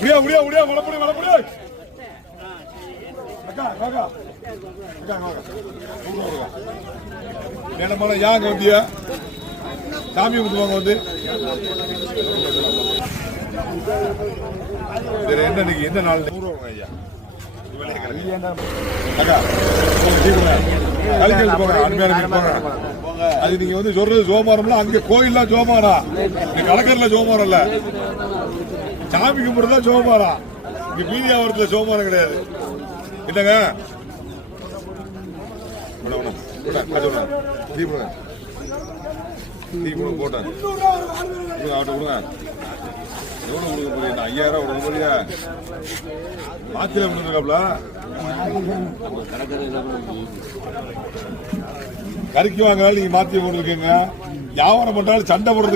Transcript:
முடியா முடியா வளப்படி வளப்படி அக்கா அக்கா நேரமால யாங்க வந்தியா சாமி கும்பிடுவாங்க வந்து என்ன என்ன நாள் 100 ரூபா ஐயா அது நீங்க வந்து சொல்றது சோமாரம்ல அங்க கோயில்ல சோமாரா கலக்கர்ல சோமாரம் இல்ல சாமி கும்பிடுறதா சோமாரா இங்க மீடியாவரத்துல சோமாரம் கிடையாது என்னங்க போட்டேன் 5000 கொடுக்க மாத்திரை கொடுத்துருக்காப்ல கறிக்கு வாங்க நீங்க மாத்தி போட்டுருக்கீங்க வியாபாரம் பண்றாலும் சண்டை போடுறது